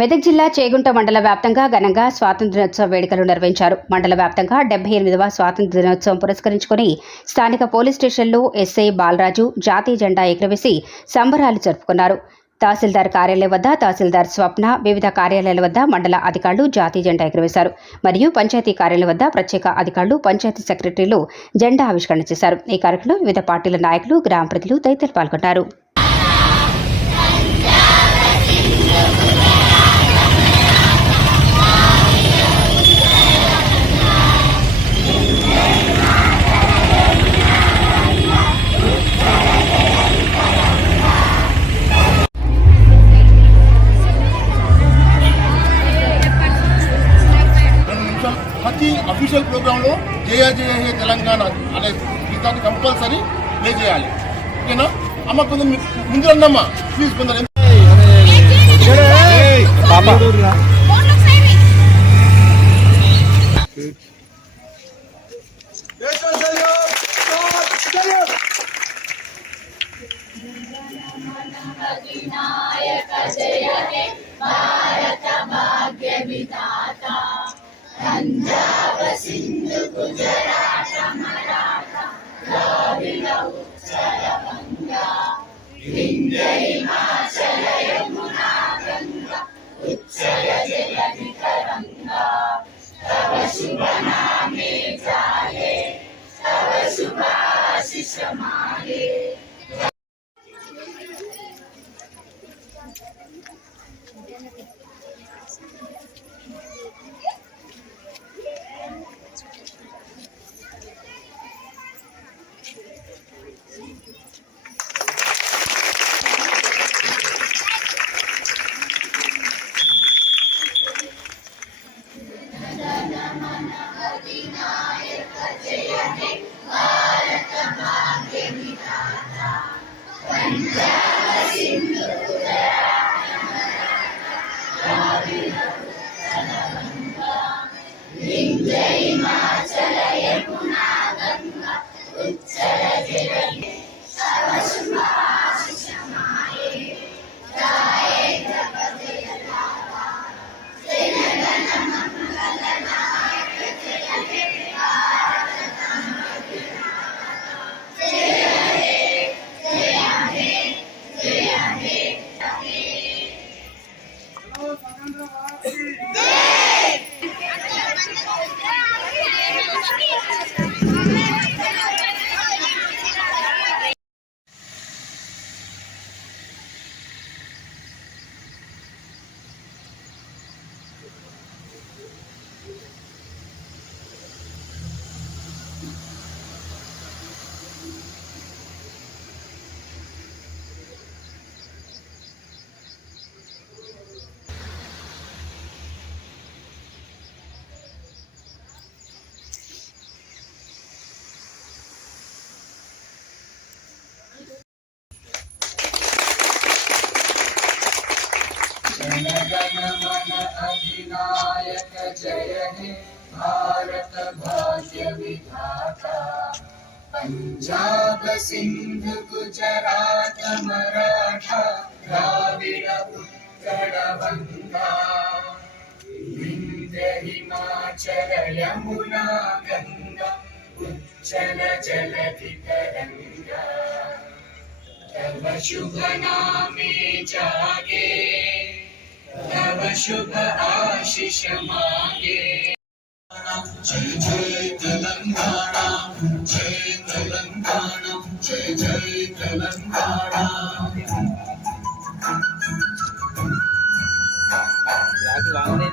మెదక్ జిల్లా చేగుంట మండల వ్యాప్తంగా ఘనంగా స్వాతంత్ర దినోత్సవ వేడుకలు నిర్వహించారు. మండల వ్యాప్తంగా డెబ్బై ఎనిమిదవ స్వాతంత్ర దినోత్సవం పురస్కరించుకుని స్థానిక పోలీస్ స్టేషన్లో ఎస్ఐ బాలరాజు జాతీయ జెండా ఎగురవేసి సంబరాలు జరుపుకున్నారు. తహసీల్దార్ కార్యాలయం వద్ద తహసీల్దార్ స్వప్న వివిధ కార్యాలయాల వద్ద మండల అధికారులు జాతీయ జెండా ఎగురవేశారు. మరియు పంచాయతీ కార్యాలయం వద్ద ప్రత్యేక అధికారులు పంచాయతీ సెక్రటరీలు జెండా ఆవిష్కరణ చేశారు. ఈ కార్యక్రమంలో వివిధ పార్టీల నాయకులు గ్రామ ప్రజలు తదితరులు పాల్గొన్నారు. ప్రోగ్రాంలో జయ జయ తెలంగాణ అనే గీతాన్ని కంపల్సరీ ప్లే చేయాలి. ఓకేనా? అమ్మ కొంచెం మీ- ముందు రండమ్మా ప్లీజ్ కొందరు సింధు గుజరాత మరాఠా ద్రావిడ ఉచ్చల బంగా Vindhya Himalaya Punjab Sindhu Thank you. अधिनायक जय हे। भारत भाग्य विधाता। पंजाब सिंध गुजरात मराठा। द्राविड उत्कल बंगा हिमाचल यमुना गंगा। उच्चल जलधि तरंगा तव शुभ नामे जागे। तव शुभ आशिष मांगे जय जय तेलंगाना जय तेलंगाना जय जय तेलंगाना लाख लाख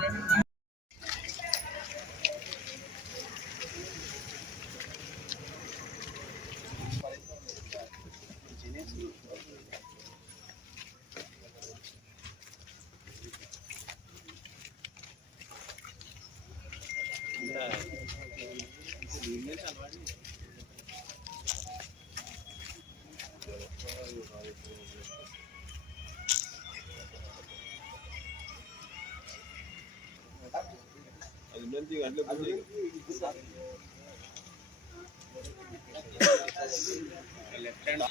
లెఫ్ట్ హ్యాండ్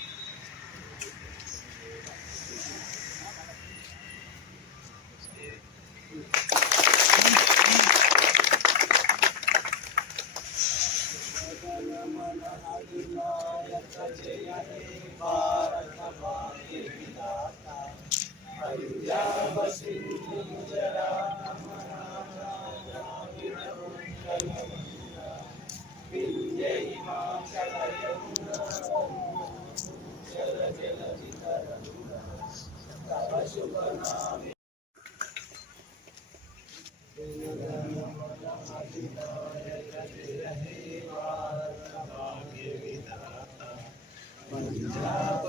पंजाब